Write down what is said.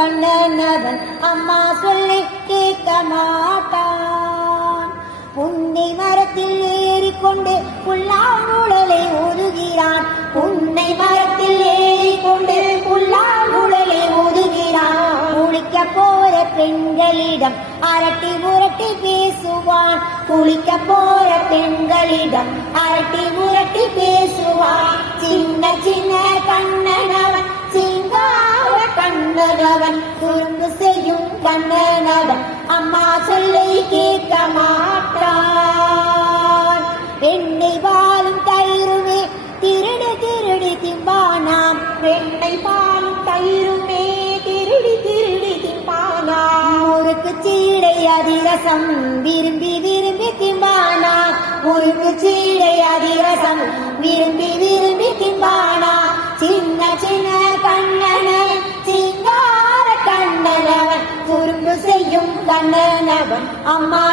கண்ணனவன் அம்மா சொல்லி கேட்க மாட்டான். புன்னை மரத்தில் ஏறிக்கொண்டு புல்லாங்குழலை ஊதுகிறான். புன்னை மரத்தில் ஏறிக்கொண்டு புல்லாங்குழலை ஊதுகிறான். குளிக்க போற பெண்களிடம் அரட்டி முரட்டி பேசுவான். குளிக்க போற பெண்களிடம் அரட்டி முரட்டி பேசுவான். சின்ன சின்ன கண்ணனவன் சிங்கார கண்ணனவன் குறும்பு செய்யும் கண்ணனவன் அம்மா சொல்லை கேட்க மாட்டான். வெண்ணை பாலும் தயிருமே திருடி திருடி திம்பானாம். வெண்ணை பாலும் தயிருமே திருடி திருடி திம்பானாம். முறுக்கு சீடை அதிரசம் விரும்பி விரும்பி திம்பானா. முறுக்கு சீடை அதிரசம் விரும்பி விரும்பி திம்பானா. சின்ன சின்ன கண்ணனவன் சிங்கார கண்ணனவன் குறும்பு செய்யும் கண்ணனவன் அம்மா